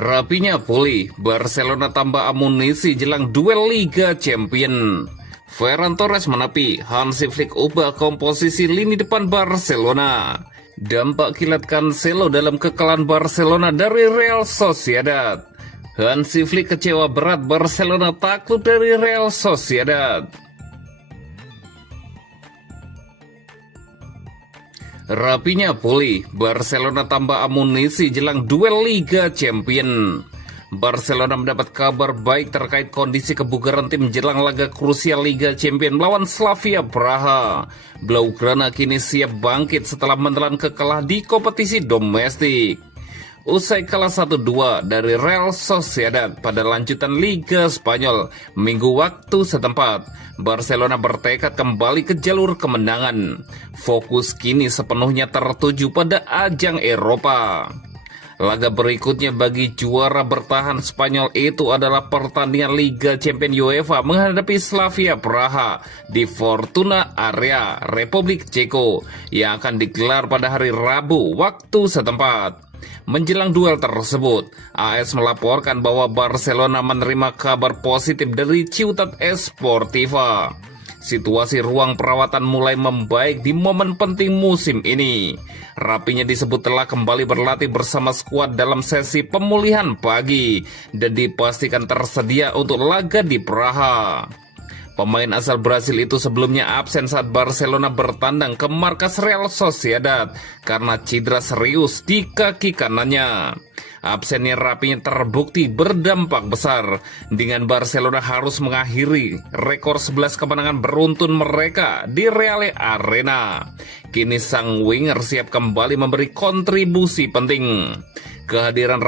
Rapinya pulih, Barcelona tambah amunisi jelang duel Liga Champion. Ferran Torres menepi, Hansi Flick ubah komposisi lini depan Barcelona. Dampak kilat Cancelo dalam kekalahan Barcelona dari Real Sociedad. Hansi Flick kecewa berat, Barcelona takluk dari Real Sociedad. Rapinya pulih, Barcelona tambah amunisi jelang duel Liga Champion. Barcelona mendapat kabar baik terkait kondisi kebugaran tim jelang laga krusial Liga Champion melawan Slavia Praha. Blaugrana kini siap bangkit setelah menelan kekalahan di kompetisi domestik. Usai kalah 1-2 dari Real Sociedad pada lanjutan Liga Spanyol minggu waktu setempat, Barcelona bertekad kembali ke jalur kemenangan. Fokus kini sepenuhnya tertuju pada ajang Eropa. Laga berikutnya bagi juara bertahan Spanyol itu adalah pertandingan Liga Champions UEFA menghadapi Slavia Praha di Fortuna Area, Republik Ceko yang akan digelar pada hari Rabu waktu setempat. Menjelang duel tersebut, AS melaporkan bahwa Barcelona menerima kabar positif dari Ciutat Esportiva. Situasi ruang perawatan mulai membaik di momen penting musim ini. Rapinya disebut telah kembali berlatih bersama skuad dalam sesi pemulihan pagi dan dipastikan tersedia untuk laga di Praha. Pemain asal Brasil itu sebelumnya absen saat Barcelona bertandang ke markas Real Sociedad karena cedera serius di kaki kanannya. Absennya Rapinya terbukti berdampak besar dengan Barcelona harus mengakhiri rekor 11 kemenangan beruntun mereka di Real Arena. Kini sang winger siap kembali memberi kontribusi penting. Kehadiran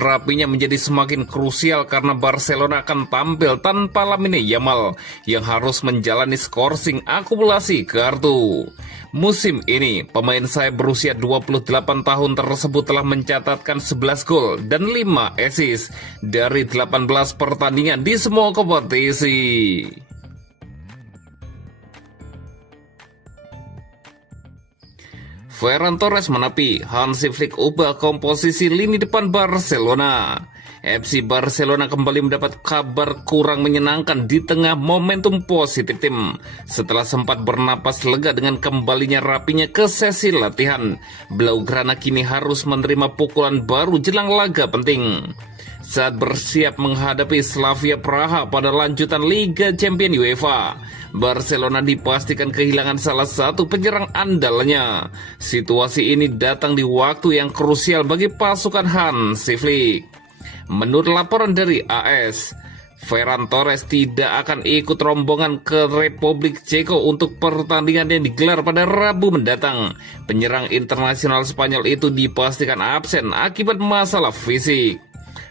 Rapinya menjadi semakin krusial karena Barcelona akan tampil tanpa Lamine Yamal yang harus menjalani skorsing akumulasi kartu. Musim ini, pemain sayap berusia 28 tahun tersebut telah mencatatkan 11 gol dan 5 assist dari 18 pertandingan di semua kompetisi. Ferran Torres menepi, Hansi Flick ubah komposisi lini depan Barcelona. FC Barcelona kembali mendapat kabar kurang menyenangkan di tengah momentum positif tim. Setelah sempat bernapas lega dengan kembalinya Rapinya ke sesi latihan, Blaugrana kini harus menerima pukulan baru jelang laga penting. Saat bersiap menghadapi Slavia Praha pada lanjutan Liga Champions UEFA, Barcelona dipastikan kehilangan salah satu penyerang andalnya. Situasi ini datang di waktu yang krusial bagi pasukan Hansi Flick. Menurut laporan dari AS, Ferran Torres tidak akan ikut rombongan ke Republik Ceko untuk pertandingan yang digelar pada Rabu mendatang. Penyerang internasional Spanyol itu dipastikan absen akibat masalah fisik.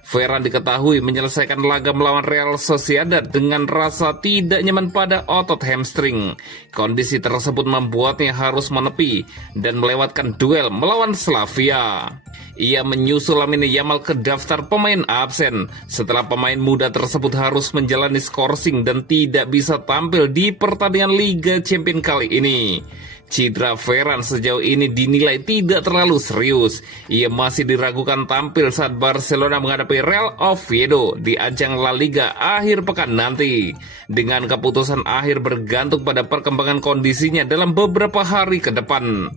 Ferran diketahui menyelesaikan laga melawan Real Sociedad dengan rasa tidak nyaman pada otot hamstring. Kondisi tersebut membuatnya harus menepi dan melewatkan duel melawan Slavia. Ia menyusul Lamine Yamal ke daftar pemain absen setelah pemain muda tersebut harus menjalani skorsing dan tidak bisa tampil di pertandingan Liga Champions kali ini. Cedera Ferran sejauh ini dinilai tidak terlalu serius. Ia masih diragukan tampil saat Barcelona menghadapi Real Oviedo di ajang La Liga akhir pekan nanti. Dengan keputusan akhir bergantung pada perkembangan kondisinya dalam beberapa hari ke depan.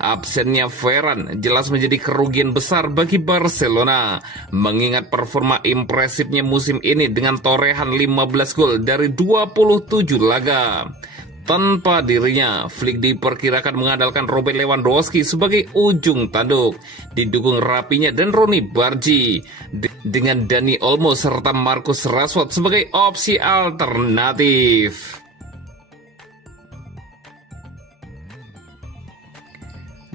Absennya Ferran jelas menjadi kerugian besar bagi Barcelona, mengingat performa impresifnya musim ini dengan torehan 15 gol dari 27 laga. Tanpa dirinya, Flick diperkirakan mengandalkan Robert Lewandowski sebagai ujung tanduk, didukung Rapinya dan Ronny Bargi, dengan Dani Olmo serta Marcus Rashford sebagai opsi alternatif.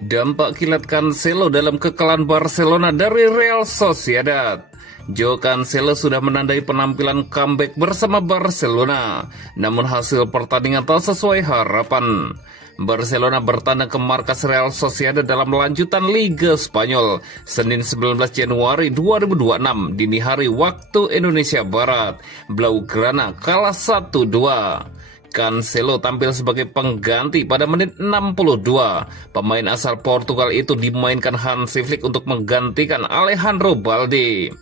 Dampak kilat Cancelo dalam kekalahan Barcelona dari Real Sociedad. Joao Cancelo sudah menandai penampilan comeback bersama Barcelona, namun hasil pertandingan tak sesuai harapan. Barcelona bertandang ke markas Real Sociedad dalam lanjutan Liga Spanyol, Senin 19 Januari 2026 dini hari waktu Indonesia Barat. Blaugrana kalah 1-2. Cancelo tampil sebagai pengganti pada menit 62. Pemain asal Portugal itu dimainkan Hansi Flick untuk menggantikan Alejandro Balde.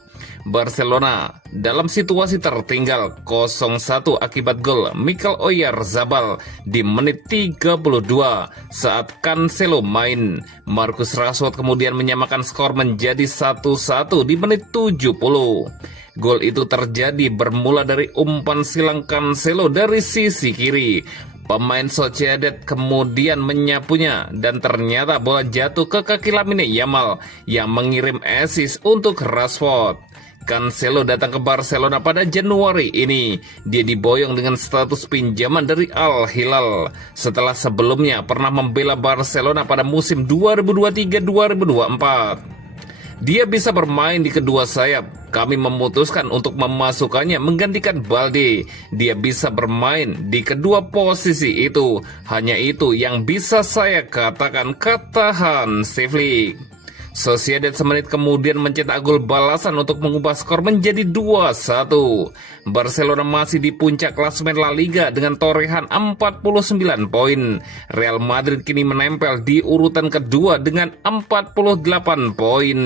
Barcelona dalam situasi tertinggal 0-1 akibat gol Mikel Oyarzabal di menit 32 saat Cancelo main. Marcus Rashford kemudian menyamakan skor menjadi 1-1 di menit 70. Gol itu terjadi bermula dari umpan silang Cancelo dari sisi kiri. Pemain Sociedad kemudian menyapunya dan ternyata bola jatuh ke kaki Lamine Yamal yang mengirim assist untuk Rashford. Cancelo datang ke Barcelona pada Januari ini. Dia diboyong dengan status pinjaman dari Al Hilal setelah sebelumnya pernah membela Barcelona pada musim 2023-2024. Dia bisa bermain di kedua sayap. Kami memutuskan untuk memasukkannya menggantikan Balde. Dia bisa bermain di kedua posisi itu. Hanya itu yang bisa saya katakan, kata Hansi Flick. Sociedad semenit kemudian mencetak gol balasan untuk mengubah skor menjadi 2-1. Barcelona masih di puncak klasemen La Liga dengan torehan 49 poin. Real Madrid kini menempel di urutan kedua dengan 48 poin.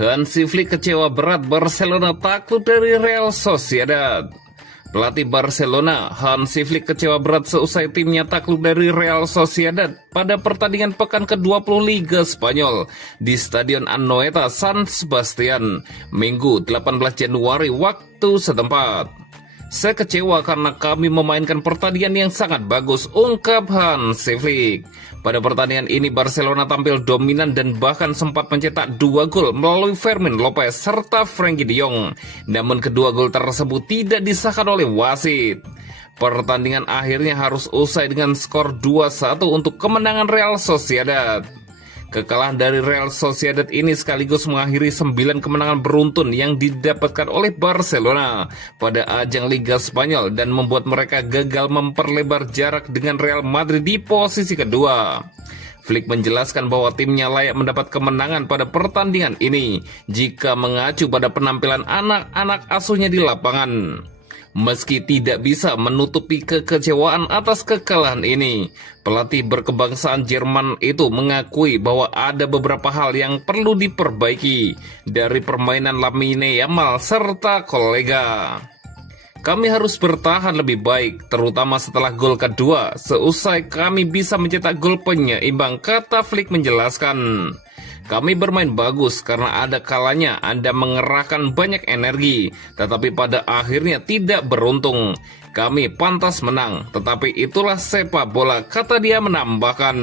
Hansi Flick kecewa berat Barcelona takluk dari Real Sociedad. Pelatih Barcelona, Hansi Flick kecewa berat seusai timnya takluk dari Real Sociedad pada pertandingan pekan ke-20 Liga Spanyol di Stadion Anoeta San Sebastian, Minggu 18 Januari waktu setempat. Saya kecewa karena kami memainkan pertandingan yang sangat bagus, ungkap Hansi Flick. Pada pertandingan ini Barcelona tampil dominan dan bahkan sempat mencetak 2 gol melalui Fermin Lopez serta Frenkie de Jong. Namun kedua gol tersebut tidak disahkan oleh wasit. Pertandingan akhirnya harus usai dengan skor 2-1 untuk kemenangan Real Sociedad. Kekalahan dari Real Sociedad ini sekaligus mengakhiri 9 kemenangan beruntun yang didapatkan oleh Barcelona pada ajang Liga Spanyol dan membuat mereka gagal memperlebar jarak dengan Real Madrid di posisi kedua. Flick menjelaskan bahwa timnya layak mendapat kemenangan pada pertandingan ini jika mengacu pada penampilan anak-anak asuhnya di lapangan. Meski tidak bisa menutupi kekecewaan atas kekalahan ini, pelatih berkebangsaan Jerman itu mengakui bahwa ada beberapa hal yang perlu diperbaiki dari permainan Lamine Yamal serta kolega. Kami harus bertahan lebih baik, terutama setelah gol kedua, seusai kami bisa mencetak gol penyeimbang, kata Flick menjelaskan. Kami bermain bagus karena ada kalanya Anda mengerahkan banyak energi, tetapi pada akhirnya tidak beruntung. Kami pantas menang, tetapi itulah sepak bola, kata dia menambahkan.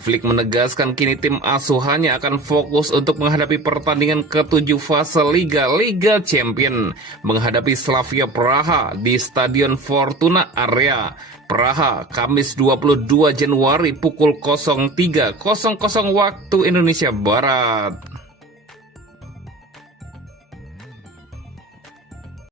Flick menegaskan kini tim asuhannya akan fokus untuk menghadapi pertandingan ke-7 fase Liga Champion, menghadapi Slavia Praha di Stadion Fortuna Area, Praha, Kamis 22 Januari pukul 03.00 waktu Indonesia Barat.